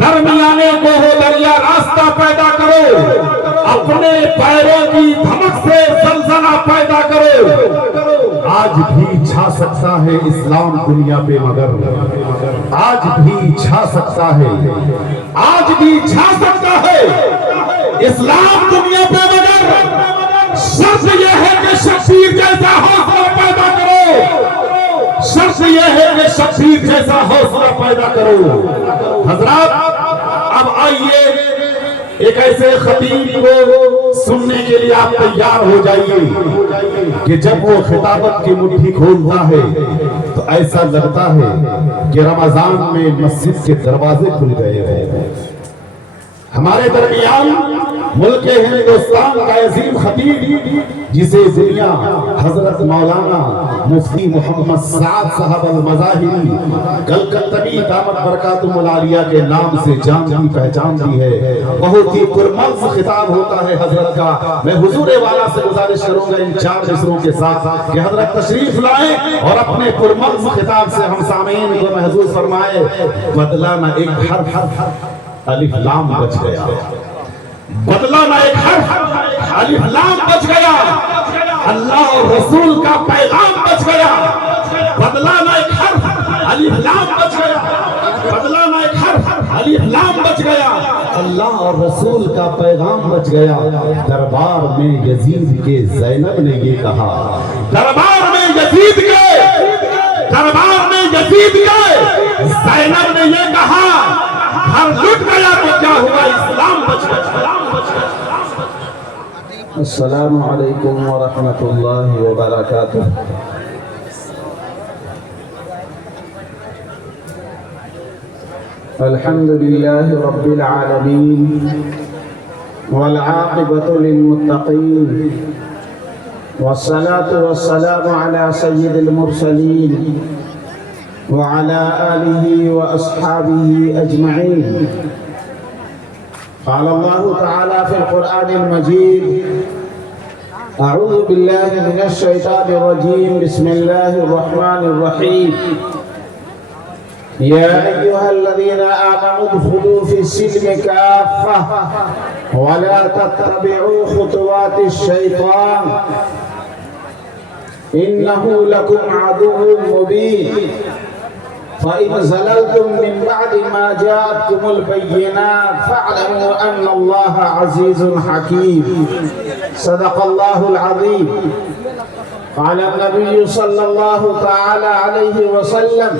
درمیانے کو ہو دریا راستہ پیدا کرو، اپنے پیروں کی دھمک سے زلزلہ پیدا کرو۔ آج بھی چھا سکتا ہے اسلام دنیا پہ مگر، آج بھی چھا سکتا ہے، آج بھی چھا سکتا ہے اسلام دنیا پہ مگر شرط یہ ہے کہ شبیر جیسا حوصلہ پیدا کرو، شرط یہ ہے کہ شبیر جیسا حوصلہ پیدا کرو۔ حضرات اب آئیے ایک ایسے خطیب کو سننے کے لیے آپ تیار ہو جائیے کہ جب وہ خطابت کی مٹھی کھولتا ہے تو ایسا لگتا ہے کہ رمضان میں مسجد کے دروازے کھل گئے ہیں۔ ہمارے درمیان ملک ہندوستان کا عظیم خطیب جسے دنیا حضرت مولانا مفتی محمد سعد صاحب المظاہری کلکتنی دامت برکاتہم العالیہ کے نام سے جانتی پہچانتی ہے، بہت ہی پرمغز خطاب ہوتا ہے حضرت کا۔ میں حضور والا سے گزارش کروں گا ان 4 مصروں کے ساتھ کہ حضرت تشریف لائیں اور اپنے پرمغز خطاب سے ہم سامعین کو محظوظ فرمائے۔ بدلا نہ ایک حرف، الف لام بچ گیا، بدلا نہ ایک حرف، الف لام بچ گیا، اللہ اور رسول کا پیغام بچ گیا، بدلا نہ ایک حرف، الف لام بچ گیا، بدلا نہ ایک حرف، الف لام بچ گیا، اللہ اور رسول کا پیغام بچ گیا۔ دربار میں یزید کے زینب نے یہ کہا، دربار میں یزید کے، دربار میں یزید کے زینب نے یہ کہا، ہر لٹ گیا تو کیا ہوا، اسلام بچ گیا۔ السلام علیکم ورحمۃ اللہ وبرکاتہ۔ الحمد للہ رب العالمین والعاقبۃ للمتقین والصلاة والسلام علی سید المرسلین وعلى آله وأصحابه أجمعين۔ قال الله تعالى في القرآن المجيد: أعوذ بالله من الشيطان الرجيم، بسم الله الرحمن الرحيم، يا أيها الذين آمنوا ادخلوا في السلم كافة ولا تتبعوا خطوات الشيطان إنه لكم عدو مبين، فإن زللتم من بعد ما جاءتكم البينات فاعلموا أن الله عزيز حكيم۔ صدق الله العظيم۔ قال النبي صلى الله تعالى عليه وسلم: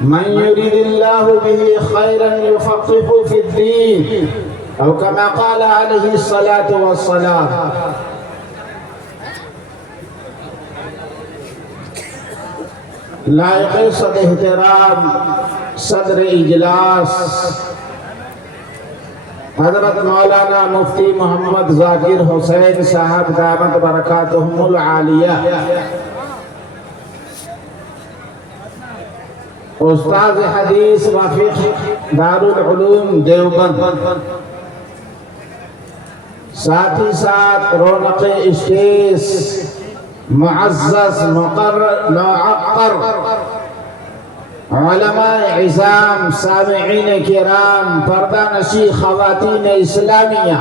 من يريد الله به خيرا يفقهه في الدين، أو كما قال عليه الصلاة والسلام۔ لائق صد احترام صدر اجلاس حضرت مولانا مفتی محمد ذاکر حسین صاحب دامت برکاتہم العالیہ، استاد حدیث و فقہ دارالعلوم دیوبند، ساتھ ہی ساتھ رونق اسٹیج معزز مقرر معقر علماء عظام، سامعین کرام، پردہ نشی خواتین اسلامیہ،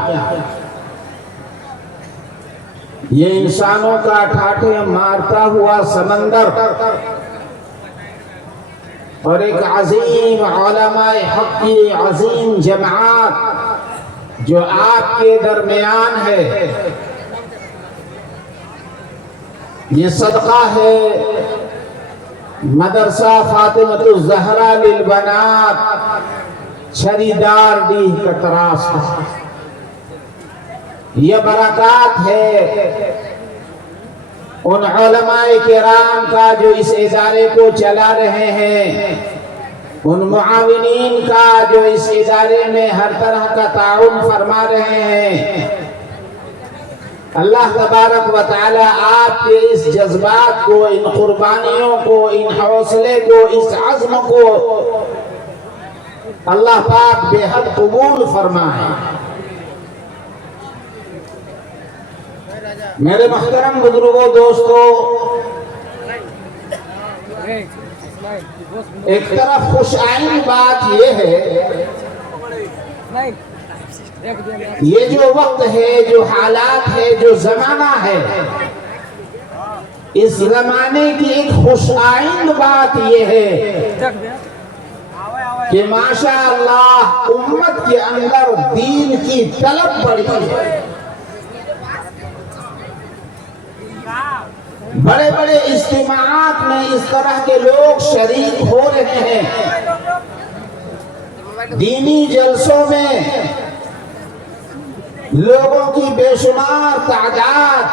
یہ انسانوں کا ٹھاٹھے مارتا ہوا سمندر اور ایک عظیم علماء حق کی عظیم جماعت جو آپ کے درمیان ہے، یہ صدقہ ہے مدرسہ فاطمۃ الزہرا للبنات چھریدار ڈیہ کتراس کا، یہ برکات ہے ان علماء کرام کا جو اس ادارے کو چلا رہے ہیں، ان معاونین کا جو اس ادارے میں ہر طرح کا تعاون فرما رہے ہیں۔ اللہ تبارک و تعالی آپ کے اس جذبات کو، ان قربانیوں کو، ان حوصلے کو، اس عزم کو اللہ پاک بے حد قبول فرمائے۔ میرے محترم بزرگوں، دوستو، ایک طرف خوش آئین بات یہ ہے یہ جو وقت ہے، جو حالات ہے، جو زمانہ ہے، اس زمانے کی ایک خوش آئند بات یہ ہے کہ ماشاءاللہ امت کے اندر دین کی طلب بڑھی ہے۔ بڑے بڑے اجتماعات میں اس طرح کے لوگ شریک ہو رہے ہیں، دینی جلسوں میں لوگوں کی بے شمار تعداد،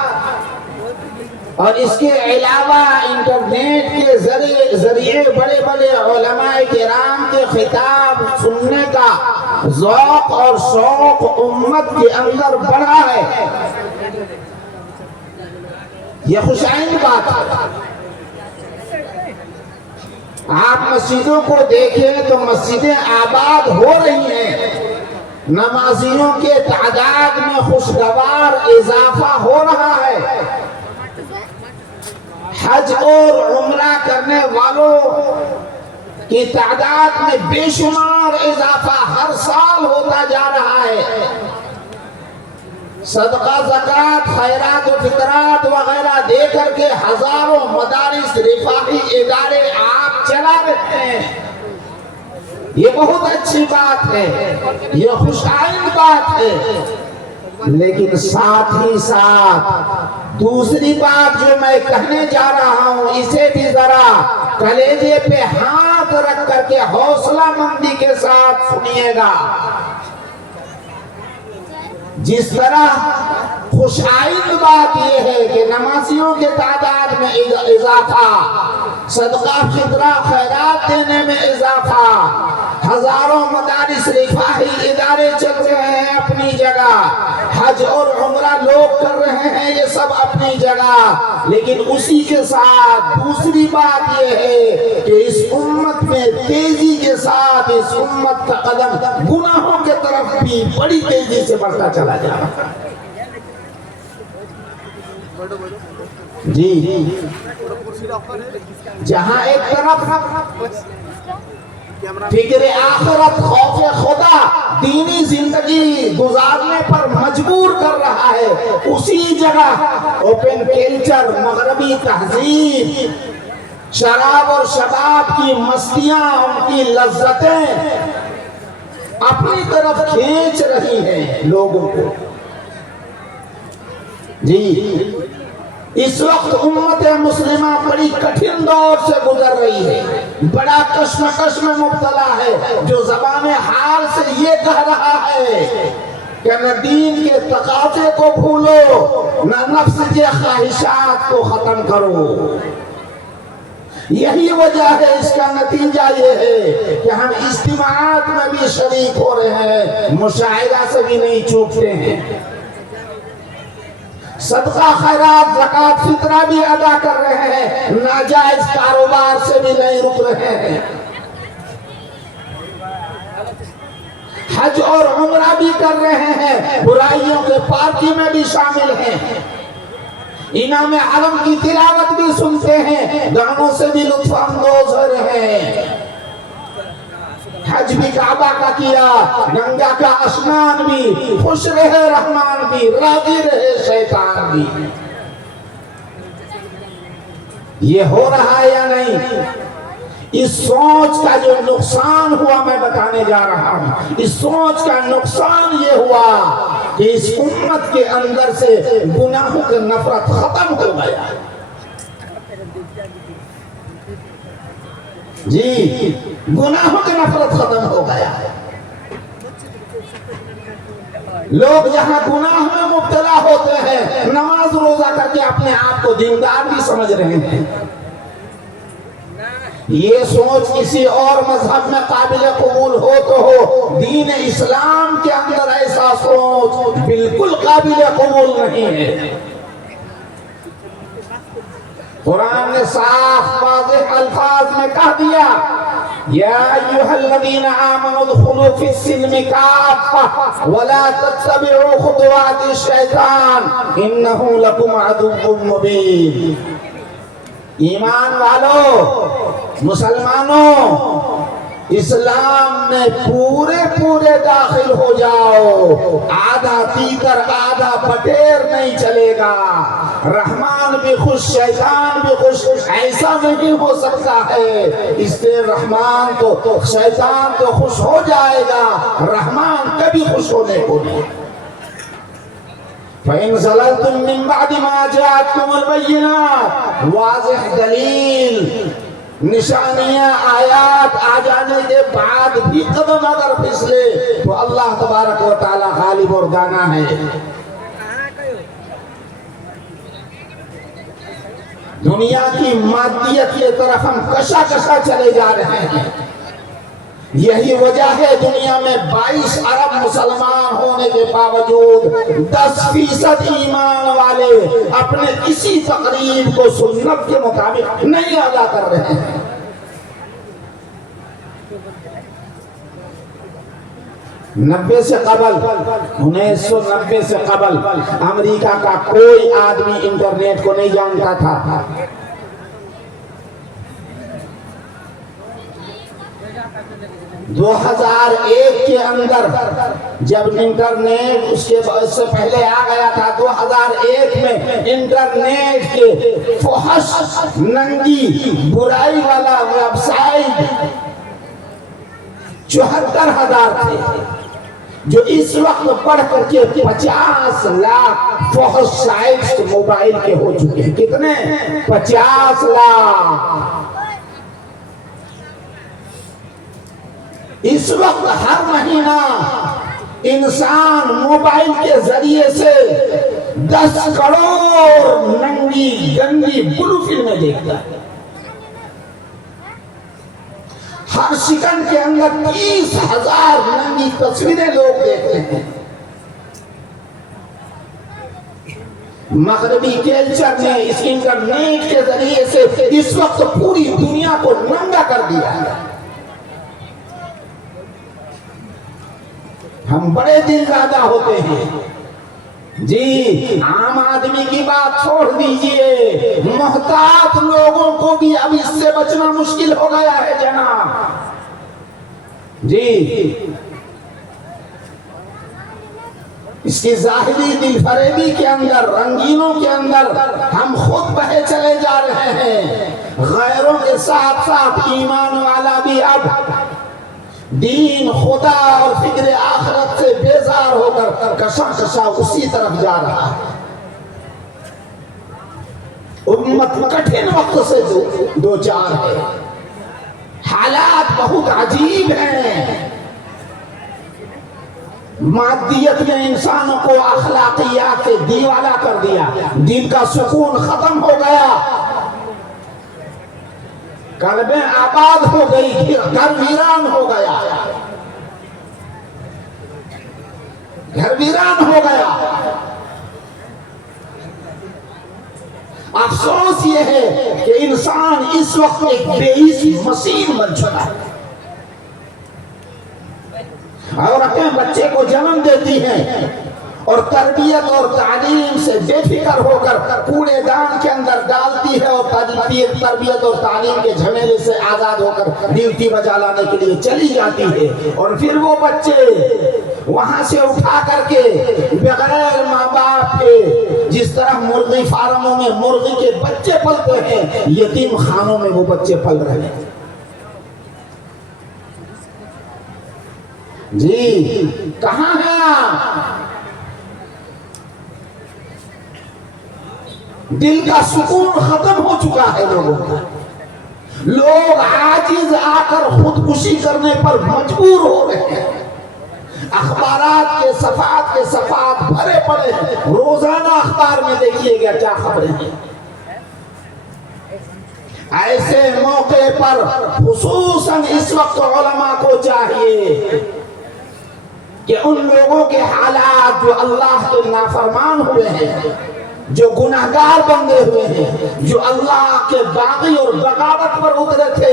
اور اس کے علاوہ انٹرنیٹ کے ذریعے بڑے بڑے علماء کرام کے خطاب سننے کا ذوق اور شوق امت کے اندر بڑھا ہے۔ یہ خوش آئند بات ہے۔ آپ مسجدوں کو دیکھیں تو مسجدیں آباد ہو رہی ہیں، نمازیوں کے تعداد میں خوشگوار اضافہ ہو رہا ہے، حج اور عمرہ کرنے والوں کی تعداد میں بے شمار اضافہ ہر سال ہوتا جا رہا ہے۔ صدقہ، زکوٰۃ، خیرات و فطرات وغیرہ دے کر کے ہزاروں مدارس، رفاہی ادارے آپ چلا رہے ہیں۔ یہ بہت اچھی بات ہے، یہ خوش آئند بات ہے، لیکن ساتھ ہی ساتھ دوسری بات جو میں کہنے جا رہا ہوں، اسے بھی ذرا کلیجے پہ ہاتھ رکھ کر کے حوصلہ مندی کے ساتھ سنیے گا۔ جس طرح خوش آئند بات یہ ہے کہ نمازیوں کے تعداد میں اضافہ، صدقہ فطرہ خیرات دینے میں اضافہ، ہزاروں مدارس رفاہی ادارے چل رہے ہیں اپنی جگہ، حج اور عمرہ لوگ کر رہے ہیں، یہ سب اپنی جگہ، لیکن اسی کے ساتھ دوسری بات یہ ہے کہ اس امت میں تیزی کے ساتھ اس امت کا قدم گناہوں کے طرف بھی بڑی تیزی سے بڑھتا چلا جا رہا ہے۔ جی، جہاں ایک طرف فکر آخرت، خوف خدا دینی زندگی گزارنے پر مجبور کر رہا ہے، اسی جگہ اوپن کلچر، مغربی تہذیب، شراب اور شباب کی مستیاں، ان کی لذتیں اپنی طرف کھینچ رہی ہیں لوگوں کو۔ جی، اس وقت امت مسلمہ بڑی کٹھن دور سے گزر رہی ہے، بڑا کشمکش میں مبتلا ہے، جو زبان حال سے یہ کہہ رہا ہے کہ نہ دین کے تقاضے کو بھولو، نہ نفس کے خواہشات کو ختم کرو۔ یہی وجہ ہے، اس کا نتیجہ یہ ہے کہ ہم اجتماعات میں بھی شریک ہو رہے ہیں، مشاہدہ سے بھی نہیں چوکتے ہیں، صدقہ خیرات زکوٰۃ فطرہ بھی ادا کر رہے ہیں، ناجائز کاروبار سے بھی نہیں رک رہے ہیں، حج اور عمرہ بھی کر رہے ہیں، برائیوں کے پارٹی میں بھی شامل ہیں، امام علم کی تلاوت بھی سنتے ہیں، گانوں سے بھی لطف اندوز ہو رہے ہیں، حج بھی کعبہ کا کیا، گنگا کا اسنان بھی، خوش رہے رحمان بھی، راضی رہے شیطان بھی۔ یہ ہو رہا ہے یا نہیں؟ اس سوچ کا جو نقصان ہوا میں بتانے جا رہا ہوں، اس سوچ کا نقصان یہ ہوا کہ اس امت کے اندر سے گناہوں کی نفرت ختم ہو گیا۔ جی، گناہوں کی نفرت ختم ہو گیا۔ لوگ جہاں گناہ میں مبتلا ہوتے ہیں، نماز روزہ کر کے اپنے آپ کو دیندار بھی سمجھ رہے ہیں۔ یہ سوچ کسی اور مذہب میں قابل قبول ہو تو ہو، دین اسلام کے اندر ایسا سوچ بالکل قابل قبول نہیں ہے۔ قرآن نے صاف واضح الفاظ میں کہہ دیا، یا ایھا الذین آمنوا ادخلوا فی السلم کافۃ ولا تتبعوا خطوات الشیطان انہ لکم عدو مبین۔ ایمان والو، مسلمانوں، اسلام میں پورے داخل ہو جاؤ، آدھا تیتر آدھا بٹیر نہیں چلے گا۔ رحمان بھی خوش شیطان بھی خوش، ایسا نہیں ہو سکتا ہے۔ اس سے رحمان تو شیطان تو خوش ہو جائے گا، رحمان کبھی خوش ہونے کو نہیں۔ فَإِن زَلَلْتُم مِّن بَعْدِ مَا جَاءَتْكُمُ الْبَيِّنَاتُ، واضح دلیل، نشانیاں آیات آ جانے کے بعد بھی قدم اگر پھسلے تو اللہ تبارک و تعالی غالب اور دانا ہے۔ دنیا کی مادیت کی طرف ہم کشا چلے جا رہے ہیں۔ یہی وجہ ہے دنیا میں 22 ارب مسلمان ہونے کے باوجود 10% ایمان والے اپنے کسی تقریب کو سنت کے مطابق نہیں ادا کر رہے ہیں۔ نبے سے قبل 1990 سے قبل امریکہ کا کوئی آدمی انٹرنیٹ کو نہیں جانتا تھا۔ 2001 کے اندر جب انٹرنیٹ اس سے پہلے آ گیا تھا، 2001 میں انٹرنیٹ کے فحش ننگی برائی والا ویب سائٹ 74,000 تھے، جو اس وقت بڑھ کر کے 50 لاکھ فحش سائٹس موبائل کے ہو چکے ہیں۔ کتنے؟ 50 لاکھ۔ اس وقت ہر مہینہ انسان موبائل کے ذریعے سے 10 کروڑ ننگی گندی بلو فلمیں دیکھتا ہے۔ ہر سیکنڈ کے اندر 30,000 ننگی تصویریں لوگ دیکھتے ہیں۔ مغربی کلچر نے اس انٹرنیٹ کے ذریعے سے اس وقت پوری دنیا کو ننگا کر دیا ہے۔ ہم بڑے دل زیادہ ہوتے ہیں جی، عام آدمی کی بات چھوڑ دیجئے، محتاط لوگوں کو بھی اب اس سے بچنا مشکل ہو گیا ہے جناب جی۔ اس کی ظاہری دل فریبی کے اندر، رنگینوں کے اندر ہم خود بہے چلے جا رہے ہیں۔ غیروں کے ساتھ ساتھ ایمان والا بھی اب دین، خدا اور فکر آخرت سے بیزار ہو کر کشا اسی طرف جا رہا ہے۔ امت کٹھن وقت سے دو چار ہے، حالات بہت عجیب ہیں۔ مادیت نے انسانوں کو اخلاقیات سے دیوالہ کر دیا، دین کا سکون ختم ہو گیا، قلبیں آباد ہو گئی، گھر ویران ہو گیا، گھر ویران ہو گیا۔ افسوس یہ ہے کہ انسان اس وقت ایک بےحیث مشین بن چکا ہے۔ عورتیں بچے کو جنم دیتی ہیں اور تربیت اور تعلیم سے بے فکر ہو کر کوڑے دان کے اندر ڈالتی ہے، اور تربیت اور تعلیم کے جھمیلے سے آزاد ہو کر ڈیوٹی بجا لانے کے لیے چلی جاتی ہے، اور پھر وہ بچے وہاں سے اٹھا کر کے بغیر ماں باپ کے، جس طرح مرغی فارموں میں مرغی کے بچے پلتے ہیں، یتیم خانوں میں وہ بچے پل رہے ہیں جی۔ کہاں ہے دل کا سکون؟ ختم ہو چکا ہے لوگوں کا۔ لوگ عاجز آ کر خودکشی کرنے پر مجبور ہو رہے ہیں۔ اخبارات کے صفحات بھرے پڑے ہیں، روزانہ اخبار میں دیکھیے گا کیا خبریں ہیں۔ ایسے موقع پر خصوصاً اس وقت علماء کو چاہیے کہ ان لوگوں کے حالات جو اللہ کے نافرمان ہوئے ہیں، جو گناہگار بندے ہوئے ہیں، جو اللہ کے باغی اور بغاوت پر اترے تھے،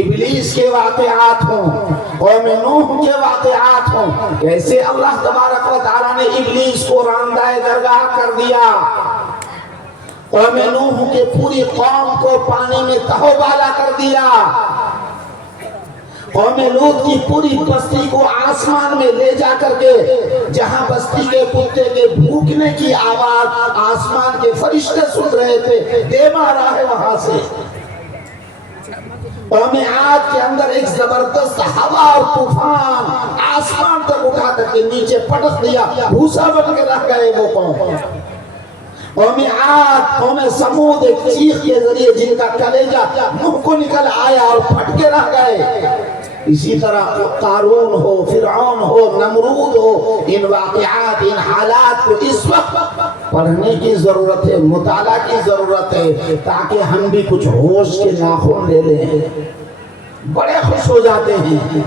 ابلیس کے واقعات ہوں، قوم نوح کے واقعات ہوں، کیسے اللہ تبارک و تعالیٰ نے ابلیس کو راندہ درگاہ کر دیا، قوم نوح کے پوری قوم کو پانی میں تہو بالا کر دیا، قوم لوط کی پوری بستی کو آسمان میں لے جا کر کے جہاں بستی کے کتے کے بھوکنے کی آواز آسمان کے فرشتے سن رہے تھے، دے مارا ہے وہاں سے۔ قوم عاد کے اندر ایک زبردست ہوا اور طوفان آسمان تک اٹھا کر کے نیچے پٹک دیا، بھوسا بن کے رہ گئے وہ قوم۔ قوم عاد، قوم سمود ایک چیخ کے ذریعے جن کا کلیجہ منہ کو نکل آیا اور پھٹ کے رہ گئے۔ اسی طرح قارون ہو، فرعون ہو، نمرود ہو، ان واقعات، ان حالات کو اس وقت پڑھنے کی ضرورت ہے، مطالعہ کی ضرورت ہے، تاکہ ہم بھی کچھ ہوش کے ناخن لے لیں۔ بڑے خوش ہو جاتے ہیں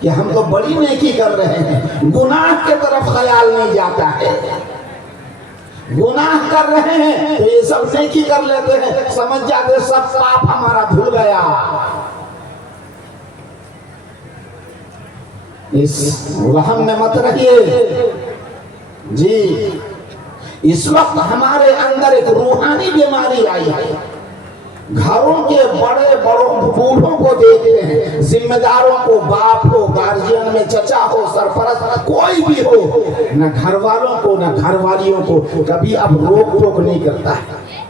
کہ ہم تو بڑی نیکی کر رہے ہیں، گناہ کے طرف خیال نہیں جاتا ہے۔ گناہ کر رہے ہیں تو یہ سب نیکی کر لیتے ہیں، سمجھ جاتے سب پاپ ہمارا دھل گیا۔ اس وہم میں مت رہیے جی۔ اس وقت ہمارے اندر ایک روحانی بیماری آئی ہے۔ گھروں کے بڑے بڑوں بوڑھوں کو دیکھتے ہیں، ذمہ داروں کو، باپ ہو، گارجین میں چچا ہو، سرپرست کوئی بھی ہو، نہ گھر والوں کو نہ گھر والیوں کو کبھی اب روک ٹوک نہیں کرتا ہے۔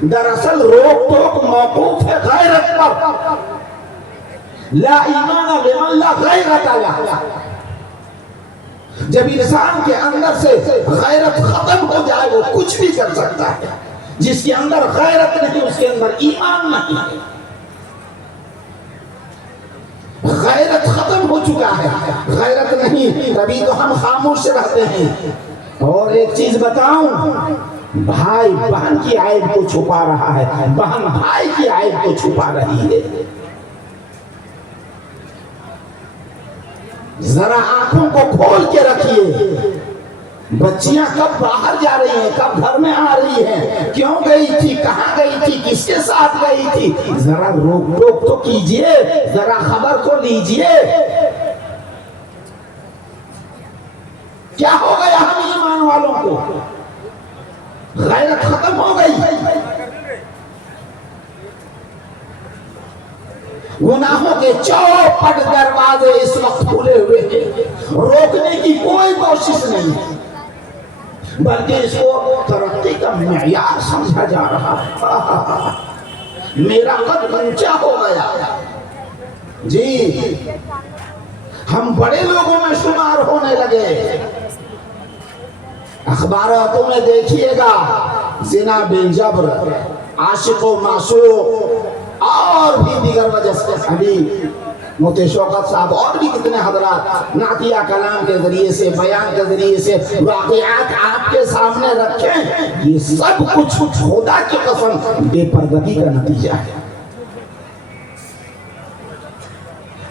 دراصل روک ٹوک موقوف ہے غیرت پر۔ لا ایمان لمن لا غیرت له۔ جب انسان کے اندر سے غیرت ختم ہو جائے وہ کچھ بھی کر سکتا ہے۔ جس کے اندر غیرت نہیں اس کے اندر ایمان نہیں۔ غیرت ختم ہو چکا ہے، غیرت نہیں، تبھی تو ہم خاموش رہتے ہیں۔ اور ایک چیز بتاؤں، بھائی بہن کی عیب کو چھپا رہا ہے، بہن بھائی کی عیب کو چھپا رہی ہے۔ ذرا آنکھوں کو کھول کے رکھیے، بچیاں کب باہر جا رہی ہیں، کب گھر میں آ رہی ہیں، کیوں گئی تھی، کہاں گئی تھی، کس کے ساتھ گئی تھی، ذرا روک ٹوک تو کیجئے، ذرا خبر تو لیجئے۔ کیا ہو گیا ہم ایمان والوں کو؟ غیرت ختم ہو گئی۔ گناہوں کے چوپٹ دروازے اس وقت کھلے ہوئے ہیں، روکنے کی کوئی کوشش نہیں ہے، بلکہ اس کو ترقی کا معیار سمجھا جا رہا ہے۔ میرا قد اونچا ہو گیا جی، ہم بڑے لوگوں میں شمار ہونے لگے۔ اخباراتوں میں دیکھیے گا، زنا بالجبر، عاشق و معشوق اور بھی دیگر وجہ سے، ابھی مفتی شوکت صاحب اور بھی کتنے حضرات نعتیہ کلام کے ذریعے سے، بیان کے ذریعے سے واقعات آپ کے سامنے رکھیں، یہ سب کچھ خدا کی قسم بے پردگی کا نتیجہ ہے۔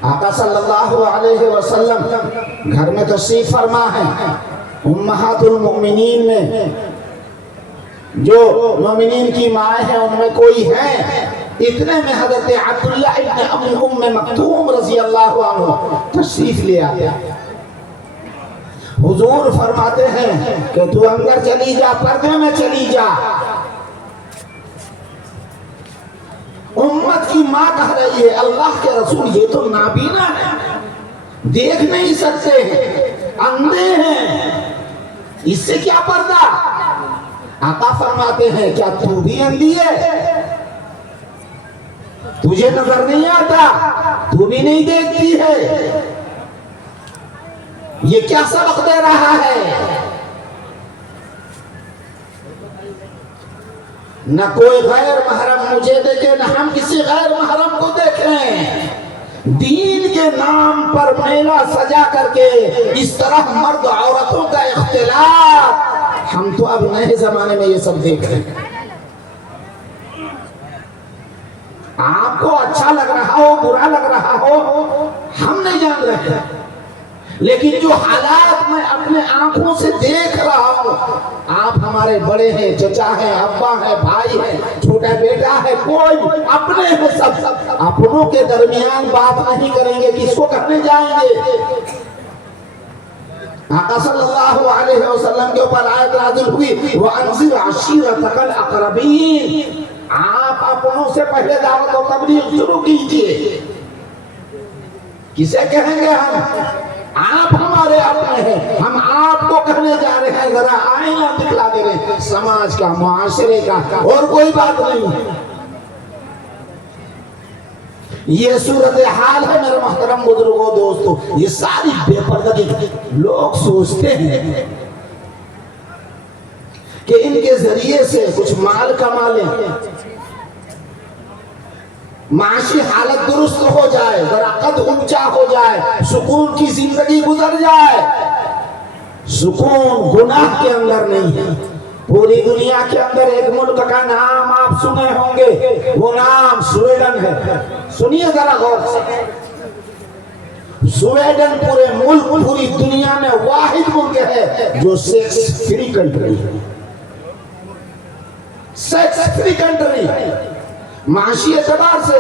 آقا صلی اللہ علیہ وسلم گھر میں تشریف فرما ہے، امہات المؤمنین میں جو مومنین کی مائیں ہیں ان میں کوئی ہے، اتنے میں حضرت عبداللہ ابن ام مکتوم رضی اللہ عنہ تشریف لے آتے ہیں۔ حضور فرماتے ہیں کہ تو اندر چلی جا، پردے میں چلی جا۔ امت کی ماں کہہ رہی ہے اللہ کے رسول یہ تو نابینا ہے، دیکھ نہیں سکتے ہیں، اندھے ہیں، اس سے کیا پردہ؟ آقا فرماتے ہیں کیا تو بھی اندھی ہے؟ تجھے نظر نہیں آتا، تو بھی نہیں دیکھتی ہے؟ یہ کیا سبق دے رہا ہے؟ نہ کوئی غیر محرم مجھے دیکھے، نہ ہم کسی غیر محرم کو دیکھیں۔ دین کے نام پر میلہ سجا کر کے اس طرح مرد عورتوں کا اختلاط، ہم تو اب نئے زمانے میں یہ سب دیکھ رہے ہیں۔ آپ کو اچھا لگ رہا ہو، برا لگ رہا ہو، ہم نہیں جان رہے ہیں، لیکن جو حالات میں اپنے آنکھوں سے دیکھ رہا ہوں، آپ ہمارے بڑے ہیں، چچا ہیں، ابا ہیں، بھائی ہیں، چھوٹا بیٹا ہے، کوئی اپنے ہیں، سب اپنوں کے درمیان بات نہیں کریں گے، کس کو کہنے جائیں گے؟ آقا صلی اللہ علیہ وسلم کے اوپر آیت نازل ہوئی وَأَنذِرْ عَشِيرَتَكَ الْأَقْرَبِينَ، آپ اپنوں سے پہلے دعوت و تبلیغ شروع کیجئے۔ کسے کہیں گے ہم؟ آپ ہمارے اپنے ہیں، ہم آپ کو کہنے جا رہے ہیں ذرا آئینہ دکھلا دے رہے ہیں سماج کا، معاشرے کا، اور کوئی بات نہیں۔ یہ صورتحال ہے میرے محترم بزرگوں دوستو۔ یہ ساری بے پردگی، لوگ سوچتے ہیں کہ ان کے ذریعے سے کچھ مال کما لیں، معاشی حالت درست ہو جائے، ذرا قد اونچا ہو جائے، سکون کی زندگی گزر جائے۔ سکون گناہ کے اندر نہیں ہے۔ پوری دنیا کے اندر ایک ملک کا نام آپ سنے ہوں گے، وہ نام سویڈن ہے۔ سنیے ذرا غور سے، سویڈن پورے ملک، پوری دنیا میں واحد ملک ہے جو سیکس فری کنٹری ہے۔ سیکس فری کنٹری، معاشی اعتبار سے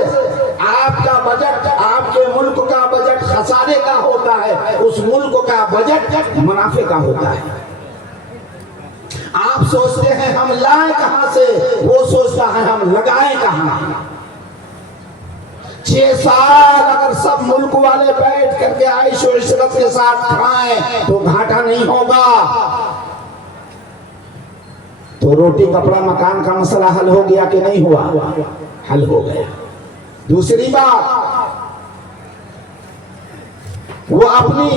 آپ کا بجٹ، آپ کے ملک کا بجٹ خسارے کا ہوتا ہے، اس ملک کا بجٹ منافع کا ہوتا ہے۔ آپ سوچتے ہیں ہم لائیں کہاں سے، وہ سوچتا ہے ہم لگائیں کہاں۔ 6 سال اگر سب ملک والے بیٹھ کر کے عیش و عشرت کے ساتھ کھائیں تو گھاٹا نہیں ہوگا۔ تو روٹی کپڑا مکان کا مسئلہ حل ہو گیا کہ نہیں ہوا؟ حل ہو گیا۔ دوسری بات، وہ اپنی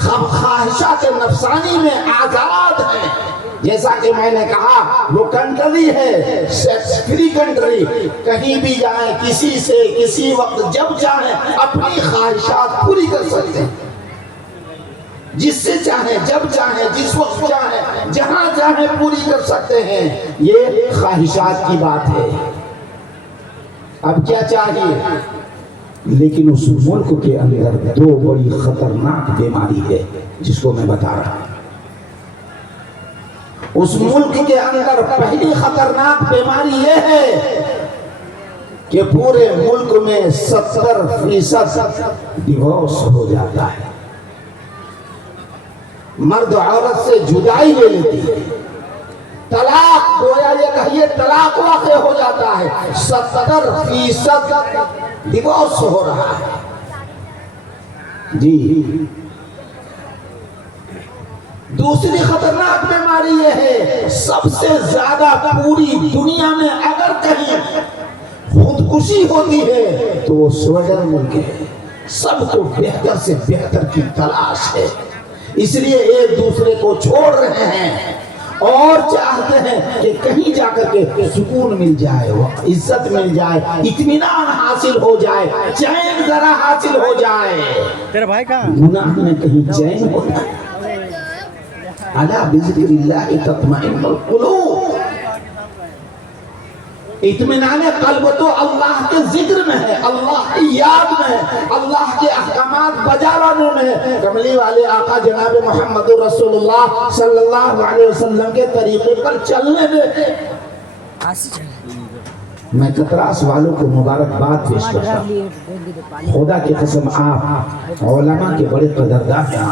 خواہشات نفسانی میں آزاد ہیں۔ جیسا کہ میں نے کہا، وہ کنٹری ہے سیکس فری کنٹری، کہیں بھی جائیں، کسی سے کسی وقت جب چاہیں اپنی خواہشات پوری کر سکتے ہیں، جس سے چاہیں، جب چاہیں، جس وقت چاہیں، جہاں چاہیں پوری کر سکتے ہیں۔ یہ خواہشات کی بات ہے۔ اب کیا چاہیے؟ لیکن اس ملک کے اندر 2 بڑی خطرناک بیماری ہے جس کو میں بتا رہا ہوں۔ اس ملک کے اندر پہلی خطرناک بیماری یہ ہے کہ پورے ملک میں 70% ڈیورس ہو جاتا ہے۔ مرد عورت سے جدائی لے لیتی ہے، طلاق، گویا یہ کہیے طلاق واقع ہو جاتا ہے۔ 70% ڈیورس ہو رہا ہے۔ جی، دوسری خطرناک بیماری یہ ہے، سب سے زیادہ پوری دنیا میں اگر کہیں خودکشی ہوتی ہے تو وہ سویڈن ملک ہے۔ سب کو بہتر سے بہتر کی تلاش ہے، اس لیے ایک دوسرے کو چھوڑ رہے ہیں اور چاہتے ہیں کہ کہیں جا کر کے سکون مل جائے، عزت مل جائے، اطمینان حاصل ہو جائے، چین ذرا حاصل ہو جائے۔ تیرا بھائی کہاں؟ گناہ میں کہیں چین ہوتا ہے؟ الا بذکر اللہ تطمئن القلوب۔ اطمینان قلب تو اللہ کے ذکر میں ہے، اللہ کی یاد میں ہے، اللہ کے احکامات بجا لانے میں ہے، کملی والے آقا جناب محمد رسول اللہ صلی اللہ علیہ وسلم کے طریقے پر چلنے میں۔ میں کتراس والوں کو مبارکباد پیش کرتا ہوں۔ خدا کی قسم آپ علماء کے بڑے قدردان ہیں۔